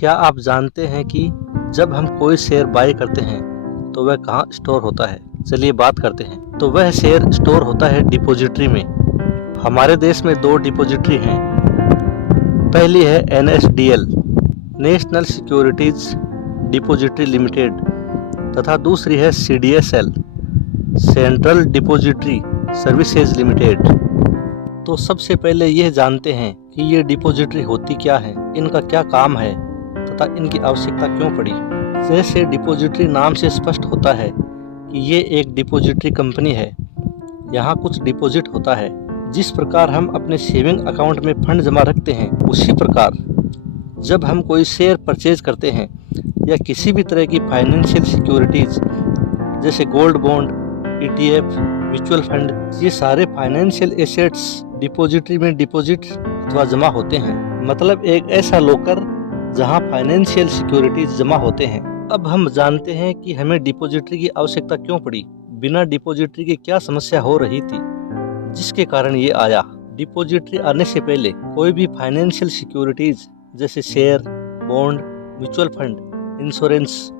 क्या आप जानते हैं कि जब हम कोई शेयर बाय करते हैं तो वह कहाँ स्टोर होता है? चलिए बात करते हैं। तो वह शेयर स्टोर होता है डिपॉजिटरी में। हमारे देश में 2 डिपॉजिटरी हैं। पहली है NSDL national securities depository limited तथा दूसरी है CDSL central depository services limited. तो सबसे पहले यह जानते हैं कि ये डिपॉजिटरी होती क्या है, इनका क्या काम है तथा इनकी आवश्यकता क्यों पड़ी। जैसे डिपॉजिटरी नाम से स्पष्ट होता है कि ये एक डिपॉजिटरी कंपनी है। यहाँ कुछ डिपॉजिट होता है। जिस प्रकार हम अपने सेविंग अकाउंट में फंड जमा रखते हैं, उसी प्रकार जब हम कोई शेयर परचेज करते हैं या किसी भी तरह की फाइनेंशियल सिक्योरिटीज जैसे gold bond, ETF, mutual fund, ये सारे फाइनेंशियल एसेट्स डिपॉजिटरी में डिपॉजिट अथवा जमा होते हैं। मतलब एक ऐसा लॉकर जहां फाइनेंशियल सिक्योरिटीज जमा होते हैं। अब हम जानते हैं कि हमें डिपॉजिटरी की आवश्यकता क्यों पड़ी। बिना डिपॉजिटरी के क्या समस्या हो रही थी जिसके कारण ये आया। डिपॉजिटरी आने से पहले कोई भी फाइनेंशियल सिक्योरिटीज जैसे share, bond, mutual fund, insurance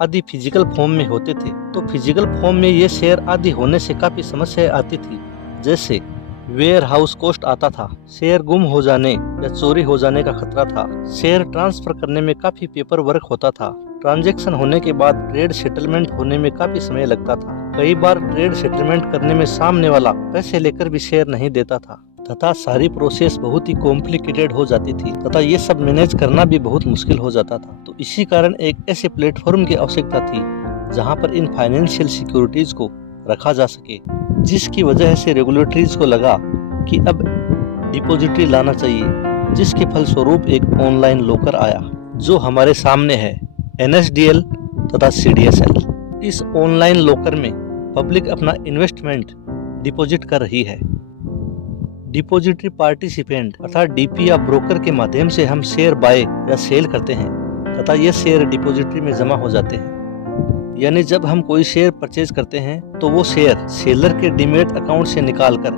आदि फिजिकल फॉर्म में होते थे। तो फिजिकल फॉर्म में ये शेयर आदि होने से काफी समस्याएं आती थी। जैसे वेयर हाउस कॉस्ट आता था, शेयर गुम हो जाने या चोरी हो जाने का खतरा था, शेयर ट्रांसफर करने में काफी पेपर वर्क होता था, ट्रांजैक्शन होने के बाद ट्रेड सेटलमेंट होने में काफी समय लगता था। कई बार ट्रेड सेटलमेंट करने में सामने वाला पैसे लेकर भी शेयर नहीं देता था तथा सारी प्रोसेस बहुत ही कॉम्प्लिकेटेड हो जाती थी तथा ये सब मैनेज करना भी बहुत मुश्किल हो जाता था। तो इसी कारण एक ऐसे प्लेटफॉर्म की आवश्यकता थी जहां पर इन फाइनेंशियल सिक्योरिटीज को रखा जा सके, जिसकी वजह से रेगुलेटरीज को लगा कि अब डिपॉजिटरी लाना चाहिए, जिसके फलस्वरूप एक ऑनलाइन लॉकर आया जो हमारे सामने है, NSDL तथा CDSL। इस ऑनलाइन लॉकर में पब्लिक अपना इन्वेस्टमेंट डिपॉजिट कर रही है। डिपॉजिटरी पार्टिसिपेंट अर्थात DP या ब्रोकर के माध्यम से हम शेयर बाय या सेल करते हैं तथा ये शेयर डिपॉजिटरी में जमा हो जाते हैं। यानी जब हम कोई शेयर परचेज करते हैं तो वो शेयर सेलर के डीमैट अकाउंट से निकालकर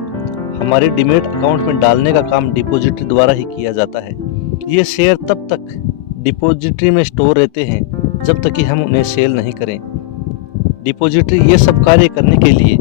हमारे डीमैट अकाउंट में डालने का काम डिपॉजिटरी द्वारा ही किया जाता है। ये शेयर तब तक डिपॉजिटरी में स्टोर रहते हैं जब तक कि हम उन्हें सेल नहीं करें। डिपॉजिटरी ये सब कार्य करने के लिए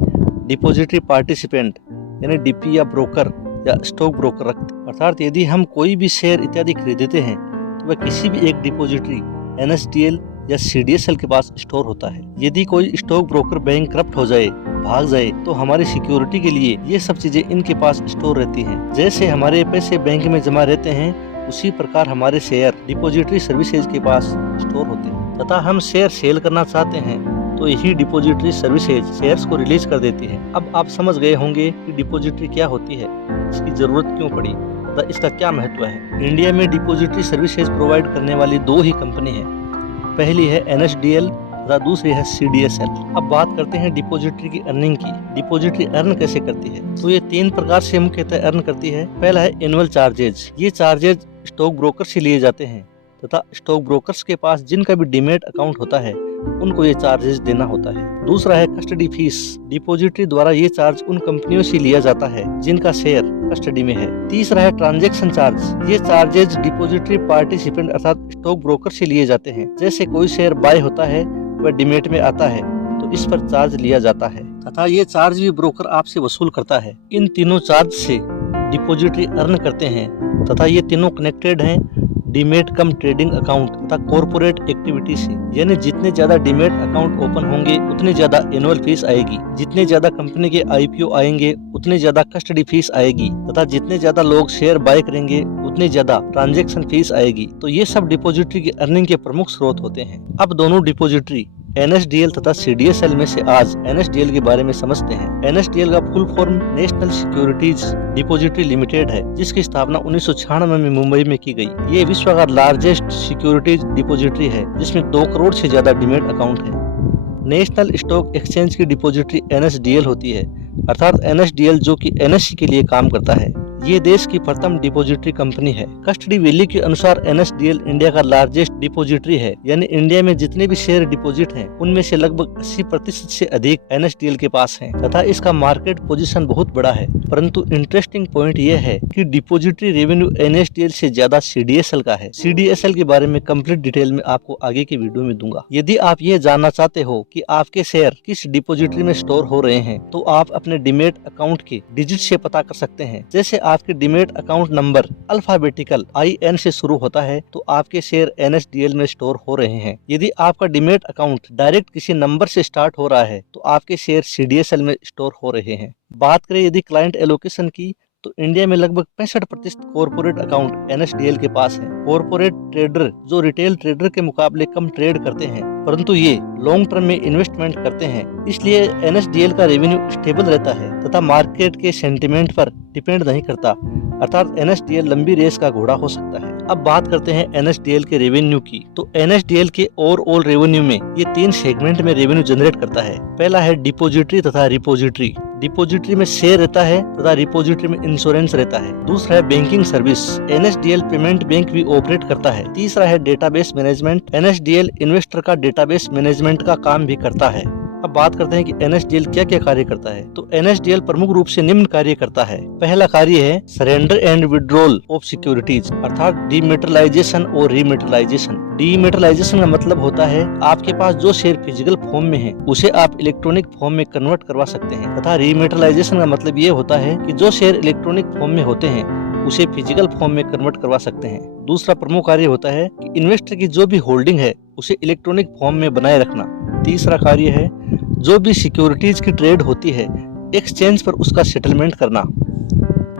डिपॉजिटरी पार्टिसिपेंट यानी DP या ब्रोकर या स्टॉक ब्रोकर रखते। अर्थात यदि हम कोई भी शेयर इत्यादि खरीदते हैं तो वह किसी भी एक डिपॉजिटरी NSDL या CDSL के पास स्टोर होता है। यदि कोई स्टॉक ब्रोकर बैंकक्रप्ट हो जाए, भाग जाए, तो हमारी सिक्योरिटी के लिए ये सब चीजें इनके पास स्टोर रहती हैं। जैसे हमारे पैसे बैंक में जमा रहते हैं, उसी प्रकार हमारे शेयर डिपॉजिटरी सर्विसेज के पास स्टोर होते हैं तथा हम शेयर सेल करना चाहते हैं तो यही डिपॉजिटरी सर्विसेज शेयर्स को रिलीज कर देती है। अब आप समझ गए होंगे कि डिपॉजिटरी क्या होती है, इसकी जरूरत क्यों पड़ी तथा इसका क्या महत्व है। इंडिया में डिपॉजिटरी सर्विसेज प्रोवाइड करने वाली 2 ही कंपनी है। पहली है NSDL तथा दूसरी है CDSL। अब बात करते हैं डिपॉजिटरी की अर्निंग की। डिपॉजिटरी अर्न कैसे करती है? तो ये 3 प्रकार से मुख्यतः अर्न करती है। पहला है एनुअल चार्जेज। ये चार्जेज स्टॉक ब्रोकर से लिए जाते हैं तथा स्टॉक ब्रोकर्स के पास जिनका भी डीमैट अकाउंट होता है उनको ये चार्जेस देना होता है। दूसरा है कस्टडी फीस। डिपॉजिटरी द्वारा ये चार्ज उन कंपनियों से लिया जाता है जिनका शेयर कस्टडी में है। तीसरा है ट्रांजैक्शन चार्ज। ये चार्जेज डिपॉजिटरी पार्टिसिपेंट अर्थात स्टॉक ब्रोकर से लिए जाते हैं। जैसे कोई शेयर बाय होता है वह डीमैट में आता है तो इस पर चार्ज लिया जाता है तथा ये चार्ज भी ब्रोकर आपसे वसूल करता है। इन तीनों चार्ज से डिपॉजिटरी अर्न करते हैं तथा ये तीनों कनेक्टेड हैं डीमैट कम ट्रेडिंग अकाउंट तथा कॉर्पोरेट एक्टिविटी से। यानी जितने ज्यादा डीमैट अकाउंट ओपन होंगे उतनी ज्यादा एनुअल फीस आएगी, जितने ज्यादा कंपनी के IPO आएंगे उतनी ज्यादा कस्टडी फीस आएगी तथा जितने ज्यादा लोग शेयर बाय करेंगे उतनी ज्यादा ट्रांजैक्शन फीस आएगी। तो ये सब डिपॉजिटरी की अर्निंग के प्रमुख स्रोत होते हैं। अब दोनों डिपॉजिटरी NSDL तथा CDSL में से आज NSDL के बारे में समझते हैं। NSDL का full form national securities depository limited है, जिसकी स्थापना 1996 में मुंबई में की गई। ये विश्व का लार्जेस्ट सिक्योरिटीज डिपॉजिटरी है जिसमें 2 करोड़ से ज्यादा डीमैट अकाउंट है। नेशनल स्टॉक एक्सचेंज की डिपॉजिटरी NSDL होती है, अर्थात NSDL जो कि NSE के लिए काम करता है। ये देश की प्रथम डिपोजिटरी कंपनी है। कस्टडी वैल्यू के अनुसार NSDL इंडिया का लार्जेस्ट डिपोजिटरी है, यानी इंडिया में जितने भी शेयर डिपॉजिट हैं उनमें से लगभग 80% से अधिक NSDL के पास हैं तथा इसका मार्केट पोजीशन बहुत बड़ा है। परंतु इंटरेस्टिंग पॉइंट यह है कि डिपोजिटरी रेवेन्यू NSDL से ज्यादा CDSL का है। CDSL के बारे में कंप्लीट डिटेल में आपको आगे की वीडियो में दूंगा। यदि आप ये जानना चाहते हो कि आपके शेयर किस डिपोजिटरी में स्टोर हो रहे हैं तो आप अपने डीमैट अकाउंट के डिजिट से पता कर सकते हैं। जैसे आपके demat account number alphabetical IN से शुरू होता है तो आपके शेयर NSDL में स्टोर हो रहे हैं। यदि आपका डीमैट अकाउंट डायरेक्ट किसी नंबर से स्टार्ट हो रहा है तो आपके शेयर CDSL में स्टोर हो रहे हैं। बात करें यदि क्लाइंट एलोकेशन की तो इंडिया में लगभग 65% कॉर्पोरेट अकाउंट NSDL के पास है। कॉर्पोरेट ट्रेडर जो रिटेल ट्रेडर के मुकाबले कम ट्रेड करते हैं परंतु ये लॉन्ग टर्म में इन्वेस्टमेंट करते हैं, इसलिए NSDL का रेवेन्यू स्टेबल रहता है तथा मार्केट के सेंटिमेंट पर डिपेंड नहीं करता, अर्थात NSDL लंबी रेस का घोड़ा हो सकता है। अब बात करते हैं NSDL के रेवेन्यू की। तो NSDL के ओवरऑल रेवेन्यू में ये 3 सेगमेंट में रेवेन्यू जनरेट करता है। पहला है डिपोजिटरी तथा रिपोजिटरी। डिपोजिटरी में शेयर रहता है तथा रिपोजिटरी में इंश्योरेंस रहता है। दूसरा है banking service, NSDL payment bank भी ऑपरेट करता है। तीसरा है डेटाबेस मैनेजमेंट, NSDL इन्वेस्टर का डेटाबेस मैनेजमेंट का काम भी करता है। अब बात करते हैं कि NSDL क्या क्या कार्य करता है। तो NSDL प्रमुख रूप से निम्न कार्य करता है। पहला कार्य है surrender and withdrawal of securities, अर्थात डीमेटलाइजेशन और रीमेटलाइजेशन। डीमेटलाइजेशन का मतलब होता है आपके पास जो शेयर फिजिकल फॉर्म में है उसे आप इलेक्ट्रॉनिक फॉर्म में कन्वर्ट करवा सकते हैं, तथा रीमेटलाइजेशन का मतलब ये होता है कि जो शेयर इलेक्ट्रॉनिक फॉर्म में होते हैं उसे फिजिकल फॉर्म में कन्वर्ट करवा सकते हैं। दूसरा प्रमुख कार्य होता है कि इन्वेस्टर की जो भी होल्डिंग है उसे इलेक्ट्रॉनिक फॉर्म में बनाए रखना। तीसरा कार्य है जो भी सिक्योरिटीज की ट्रेड होती है एक्सचेंज पर उसका सेटलमेंट करना।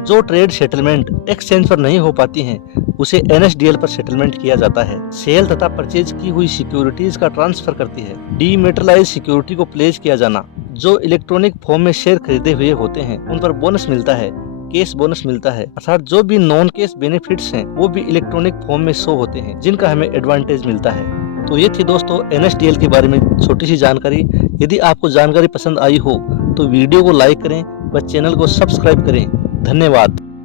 जो ट्रेड सेटलमेंट एक्सचेंज पर नहीं हो पाती हैं उसे NSDL पर सेटलमेंट किया जाता है। सेल तथा परचेज की हुई सिक्योरिटीज का ट्रांसफर करती है। डीमेटलाइज सिक्योरिटी को प्लेज किया जाना, जो इलेक्ट्रॉनिक फॉर्म में शेयर खरीदे हुए होते हैं उन पर बोनस मिलता है, कैश बोनस मिलता है, अर्थात जो भी नॉन कैश बेनिफिट्स हैं वो भी इलेक्ट्रॉनिक फॉर्म में शो होते हैं जिनका हमें एडवांटेज मिलता है। तो ये थी दोस्तों NSDL के बारे में छोटी सी जानकारी। यदि आपको जानकारी पसंद आई हो तो वीडियो को लाइक करें व चैनल को सब्सक्राइब करें। धन्यवाद।